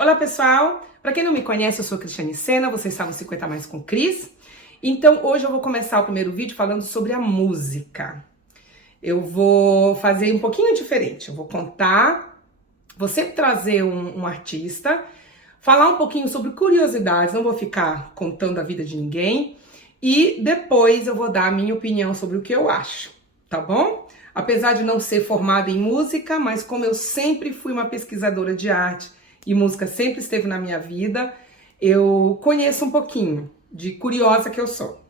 Olá pessoal, para quem não me conhece, eu sou Cristiane Sena, vocês estavam 50 mais com Cris. Então hoje eu vou começar o primeiro vídeo falando sobre a música. Eu vou fazer um pouquinho diferente, eu vou contar, vou sempre trazer um artista, falar um pouquinho sobre curiosidades, não vou ficar contando a vida de ninguém, e depois eu vou dar a minha opinião sobre o que eu acho, tá bom? Apesar de não ser formada em música, mas como eu sempre fui uma pesquisadora de arte e música sempre esteve na minha vida, eu conheço um pouquinho, de curiosa que eu sou.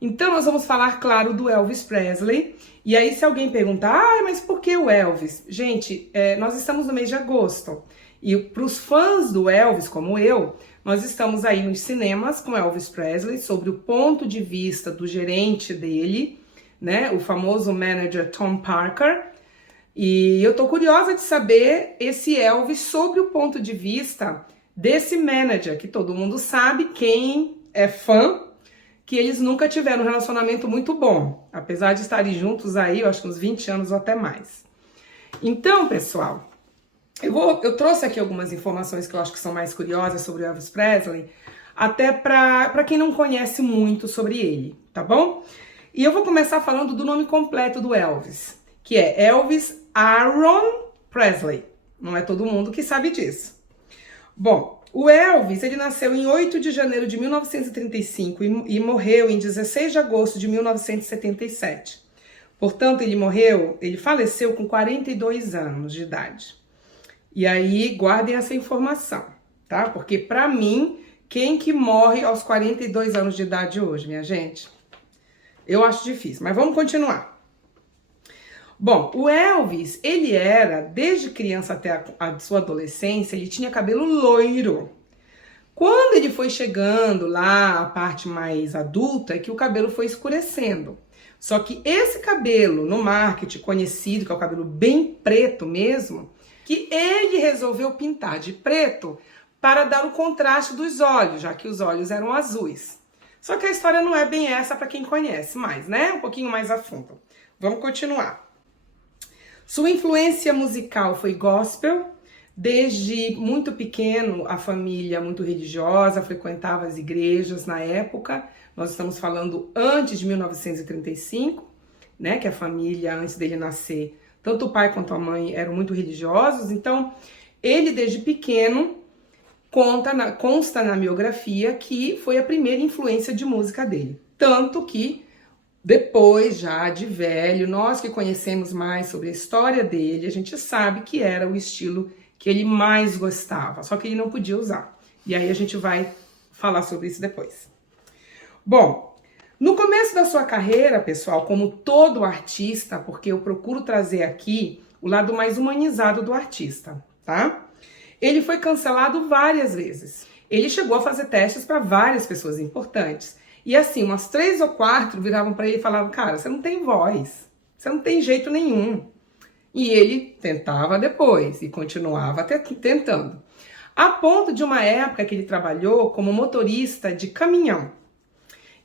Então nós vamos falar, claro, do Elvis Presley. E aí se alguém perguntar, mas por que o Elvis? Gente, nós estamos no mês de agosto. E para os fãs do Elvis, como eu, nós estamos aí nos cinemas com Elvis Presley, sobre o ponto de vista do gerente dele, né, o famoso manager Tom Parker. E eu tô curiosa de saber esse Elvis sobre o ponto de vista desse manager, que todo mundo sabe, quem é fã, que eles nunca tiveram um relacionamento muito bom, apesar de estarem juntos aí, eu acho que uns 20 anos ou até mais. Então, pessoal, eu trouxe aqui algumas informações que eu acho que são mais curiosas sobre o Elvis Presley, até para quem não conhece muito sobre ele, tá bom? E eu vou começar falando do nome completo do Elvis, que é Elvis Aaron Presley. Não é todo mundo que sabe disso. Bom, o Elvis, ele nasceu em 8 de janeiro de 1935 e morreu em 16 de agosto de 1977. Portanto, ele faleceu com 42 anos de idade. E aí, guardem essa informação, tá? Porque pra mim, quem que morre aos 42 anos de idade hoje, minha gente? Eu acho difícil, mas vamos continuar. Bom, o Elvis, ele era, desde criança até a sua adolescência, ele tinha cabelo loiro. Quando ele foi chegando lá, a parte mais adulta, é que o cabelo foi escurecendo. Só que esse cabelo, no marketing conhecido, que é o cabelo bem preto mesmo, que ele resolveu pintar de preto para dar o contraste dos olhos, já que os olhos eram azuis. Só que a história não é bem essa para quem conhece mais, né? Um pouquinho mais a fundo. Vamos continuar. Sua influência musical foi gospel. Desde muito pequeno, a família muito religiosa, frequentava as igrejas na época. Nós estamos falando antes de 1935, né? Que a família, antes dele nascer, tanto o pai quanto a mãe eram muito religiosos. Então, ele desde pequeno consta na biografia que foi a primeira influência de música dele. Tanto que depois, já de velho, nós que conhecemos mais sobre a história dele, a gente sabe que era o estilo que ele mais gostava, só que ele não podia usar. E aí a gente vai falar sobre isso depois. Bom, no começo da sua carreira, pessoal, como todo artista, porque eu procuro trazer aqui o lado mais humanizado do artista, tá? Ele foi cancelado várias vezes. Ele chegou a fazer testes para várias pessoas importantes. E assim, umas 3 ou 4 viravam para ele e falavam, cara, você não tem voz, você não tem jeito nenhum. E ele tentava depois e continuava tentando. A ponto de uma época que ele trabalhou como motorista de caminhão.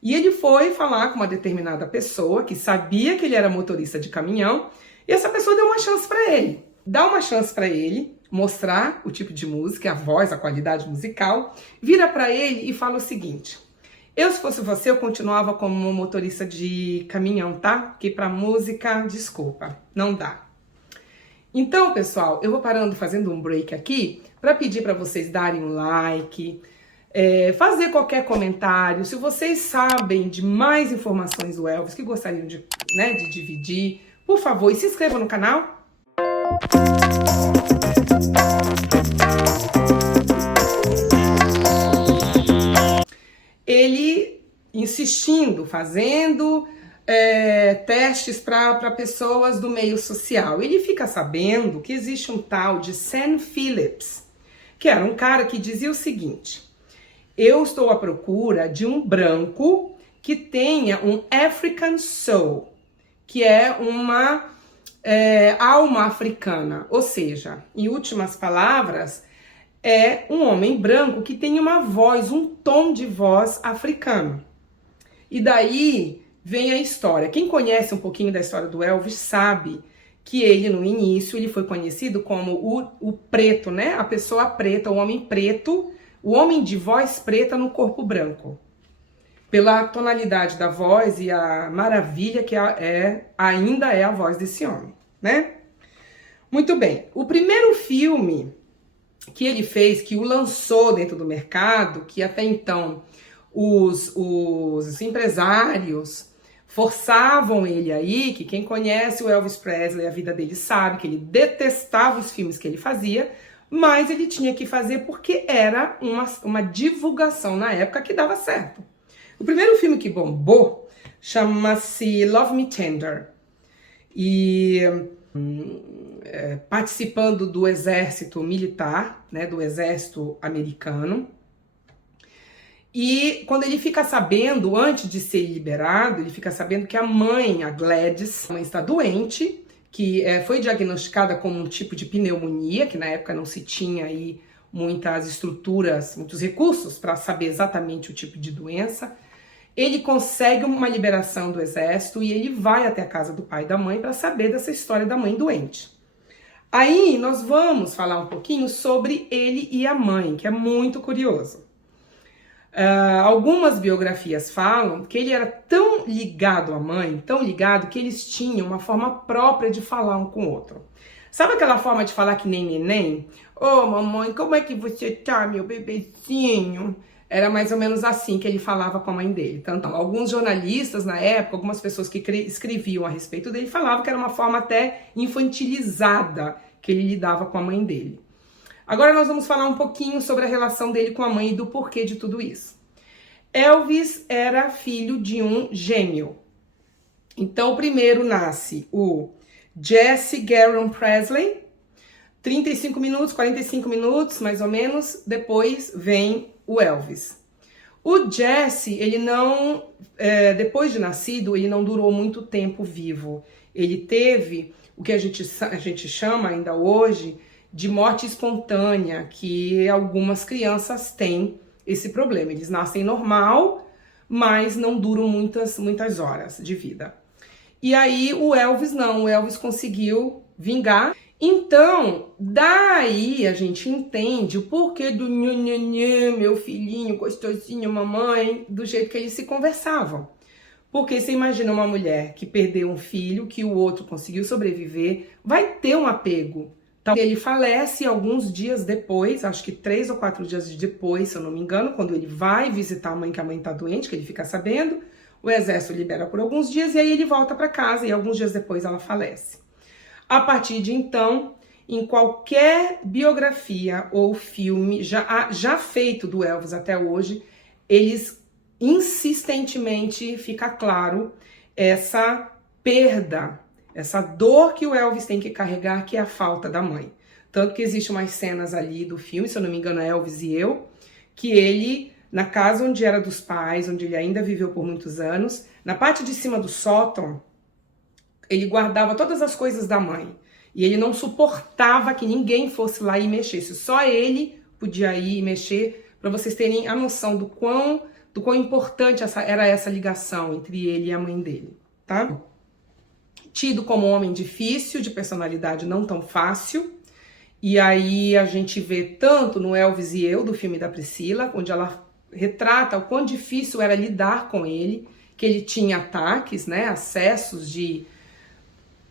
E ele foi falar com uma determinada pessoa que sabia que ele era motorista de caminhão e essa pessoa deu uma chance para ele. Dá uma chance para ele mostrar o tipo de música, a voz, a qualidade musical, vira para ele e fala o seguinte: eu, se fosse você, eu continuava como motorista de caminhão, tá? Porque pra música, desculpa, não dá. Então, pessoal, eu vou parando, fazendo um break aqui, para pedir para vocês darem um like, fazer qualquer comentário. Se vocês sabem de mais informações do Elvis, que gostariam de dividir, por favor, e se inscrevam no canal. Ele insistindo, fazendo testes para pessoas do meio social. Ele fica sabendo que existe um tal de Sam Phillips, que era um cara que dizia o seguinte: eu estou à procura de um branco que tenha um African Soul, que é uma alma africana, ou seja, em últimas palavras, é um homem branco que tem uma voz, um tom de voz africano. E daí vem a história. Quem conhece um pouquinho da história do Elvis sabe que ele, no início, ele foi conhecido como o preto, né? A pessoa preta, o homem preto, o homem de voz preta no corpo branco. Pela tonalidade da voz e a maravilha que ainda é a voz desse homem, né? Muito bem. O primeiro filme que ele fez, que o lançou dentro do mercado, que até então os empresários forçavam ele aí, que quem conhece o Elvis Presley, a vida dele sabe que ele detestava os filmes que ele fazia, mas ele tinha que fazer porque era uma divulgação na época que dava certo. O primeiro filme que bombou chama-se Love Me Tender. E participando do exército militar, né, do exército americano. E quando ele fica sabendo, antes de ser liberado, ele fica sabendo que a mãe, a Gladys, a mãe está doente, que foi diagnosticada com um tipo de pneumonia, que na época não se tinha aí muitas estruturas, muitos recursos para saber exatamente o tipo de doença. Ele consegue uma liberação do exército e ele vai até a casa do pai e da mãe para saber dessa história da mãe doente. Aí nós vamos falar um pouquinho sobre ele e a mãe, que é muito curioso. Algumas biografias falam que ele era tão ligado à mãe, tão ligado, que eles tinham uma forma própria de falar um com o outro. Sabe aquela forma de falar que nem neném? Ô, mamãe, como é que você tá, meu bebezinho? Era mais ou menos assim que ele falava com a mãe dele. Então, alguns jornalistas na época, algumas pessoas que escreviam a respeito dele, falavam que era uma forma até infantilizada que ele lidava com a mãe dele. Agora nós vamos falar um pouquinho sobre a relação dele com a mãe e do porquê de tudo isso. Elvis era filho de um gêmeo. Então, primeiro nasce o Jesse Garon Presley, 35 minutos, 45 minutos, mais ou menos, depois vem o Elvis. O Jesse, ele não, depois de nascido, ele não durou muito tempo vivo. Ele teve o que a gente chama ainda hoje de morte espontânea, que algumas crianças têm esse problema. Eles nascem normal, mas não duram muitas horas de vida. E aí o Elvis não, o Elvis conseguiu vingar. Então, daí a gente entende o porquê do nhanhanhã, meu filhinho, gostosinho, mamãe, do jeito que eles se conversavam. Porque você imagina uma mulher que perdeu um filho, que o outro conseguiu sobreviver, vai ter um apego. Então, ele falece alguns dias depois, acho que 3 ou 4 dias depois, se eu não me engano, quando ele vai visitar a mãe, que a mãe tá doente, que ele fica sabendo, o exército libera por alguns dias e aí ele volta para casa e alguns dias depois ela falece. A partir de então, em qualquer biografia ou filme já feito do Elvis até hoje, eles insistentemente fica claro essa perda, essa dor que o Elvis tem que carregar, que é a falta da mãe. Tanto que existe umas cenas ali do filme, se eu não me engano é Elvis e Eu, que ele, na casa onde era dos pais, onde ele ainda viveu por muitos anos, na parte de cima do sótão, ele guardava todas as coisas da mãe. E ele não suportava que ninguém fosse lá e mexesse. Só ele podia ir e mexer, para vocês terem a noção do quão importante era essa ligação entre ele e a mãe dele, tá? Tido como um homem difícil, de personalidade não tão fácil. E aí a gente vê tanto no Elvis e Eu, do filme da Priscila, onde ela retrata o quão difícil era lidar com ele, que ele tinha ataques, né, acessos de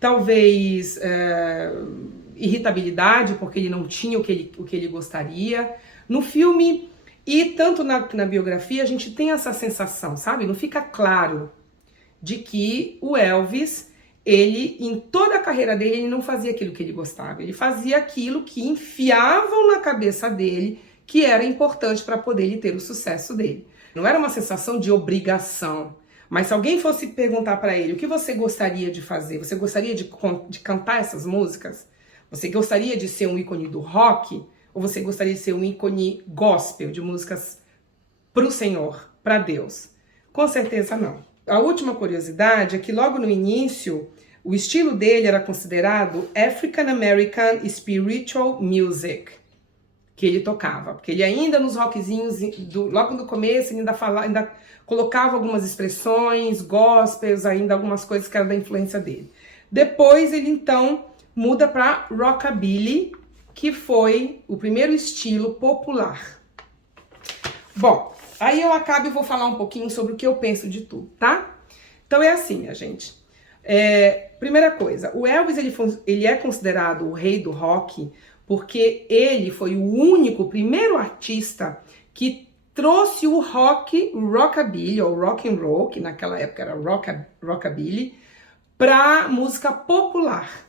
talvez irritabilidade, porque ele não tinha o que ele gostaria. No filme e tanto na biografia a gente tem essa sensação, sabe? Não fica claro de que o Elvis, ele, em toda a carreira dele, ele não fazia aquilo que ele gostava. Ele fazia aquilo que enfiavam na cabeça dele, que era importante para poder ele ter o sucesso dele. Não era uma sensação de obrigação. Mas se alguém fosse perguntar para ele o que você gostaria de fazer, você gostaria de cantar essas músicas? Você gostaria de ser um ícone do rock? Ou você gostaria de ser um ícone gospel, de músicas para o Senhor, para Deus? Com certeza não. A última curiosidade é que logo no início, o estilo dele era considerado African American Spiritual Music, que ele tocava. Porque ele ainda nos rockzinhos, logo no começo, ele ainda colocava algumas expressões, gospels, ainda algumas coisas que eram da influência dele. Depois ele então muda para rockabilly, que foi o primeiro estilo popular. Bom, aí eu acabo e vou falar um pouquinho sobre o que eu penso de tudo, tá? Então é assim, minha gente. Primeira coisa, o Elvis ele é considerado o rei do rock porque ele foi o único, primeiro artista que trouxe o rock, o rockabilly, ou rock and roll, que naquela época era rockabilly, para música popular.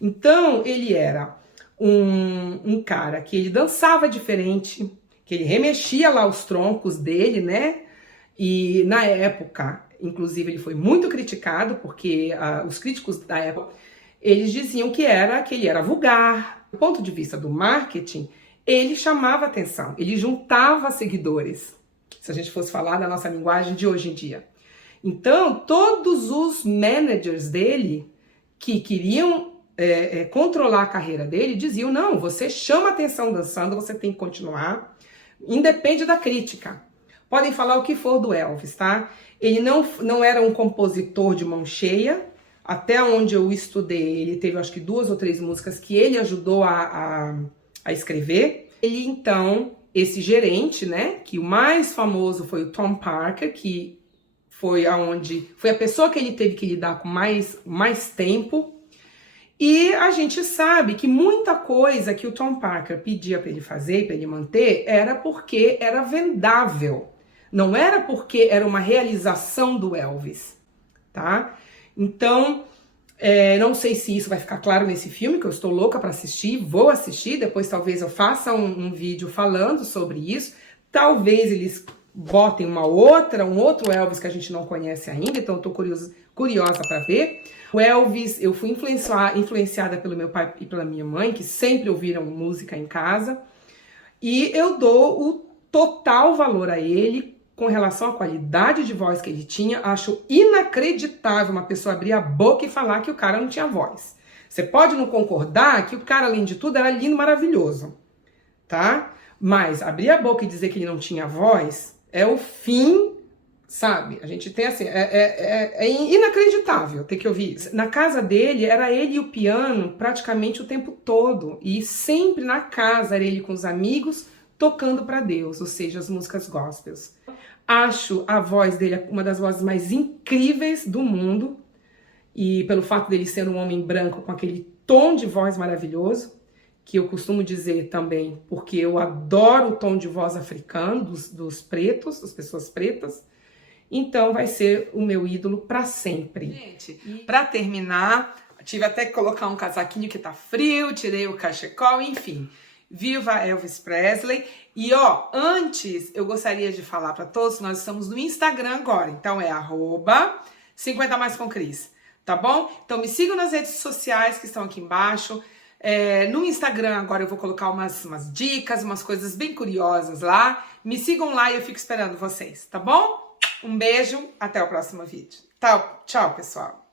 Então, ele era um cara que ele dançava diferente, que ele remexia lá os troncos dele, né? E na época, inclusive, ele foi muito criticado, porque os críticos da época, eles diziam que ele era vulgar. Do ponto de vista do marketing, ele chamava atenção, ele juntava seguidores, se a gente fosse falar da nossa linguagem de hoje em dia. Então, todos os managers dele, que queriam controlar a carreira dele, diziam, não, você chama atenção dançando, você tem que continuar, independe da crítica. Podem falar o que for do Elvis, tá? Ele não era um compositor de mão cheia. Até onde eu estudei, ele teve acho que 2 ou 3 músicas que ele ajudou a escrever. Ele então, esse gerente, né, que o mais famoso foi o Tom Parker, que foi a pessoa que ele teve que lidar com mais tempo. E a gente sabe que muita coisa que o Tom Parker pedia para ele fazer, para ele manter, era porque era vendável. Não era porque era uma realização do Elvis, tá? Então, não sei se isso vai ficar claro nesse filme, que eu estou louca para assistir, vou assistir, depois talvez eu faça um vídeo falando sobre isso, talvez eles botem um outro Elvis que a gente não conhece ainda, então eu tô curiosa para ver. O Elvis, eu fui influenciada pelo meu pai e pela minha mãe, que sempre ouviram música em casa, e eu dou o total valor a ele, com relação à qualidade de voz que ele tinha. Acho inacreditável uma pessoa abrir a boca e falar que o cara não tinha voz. Você pode não concordar que o cara, além de tudo, era lindo, maravilhoso, tá? Mas abrir a boca e dizer que ele não tinha voz é o fim, sabe? A gente tem assim, é inacreditável ter que ouvir isso. Na casa dele, era ele e o piano praticamente o tempo todo. E sempre na casa era ele com os amigos, tocando para Deus, ou seja, as músicas gospels. Acho a voz dele uma das vozes mais incríveis do mundo, e pelo fato dele ser um homem branco com aquele tom de voz maravilhoso, que eu costumo dizer também, porque eu adoro o tom de voz africano, dos pretos, das pessoas pretas, então vai ser o meu ídolo para sempre. Gente, para terminar, tive até que colocar um casaquinho que tá frio, tirei o cachecol, enfim. Viva Elvis Presley! E ó, antes eu gostaria de falar para todos que nós estamos no Instagram agora, então é @50maiscomcris, tá bom? Então me sigam nas redes sociais que estão aqui embaixo. No Instagram agora eu vou colocar umas dicas, umas coisas bem curiosas lá. Me sigam lá e eu fico esperando vocês, tá bom? Um beijo, até o próximo vídeo. Tchau, pessoal!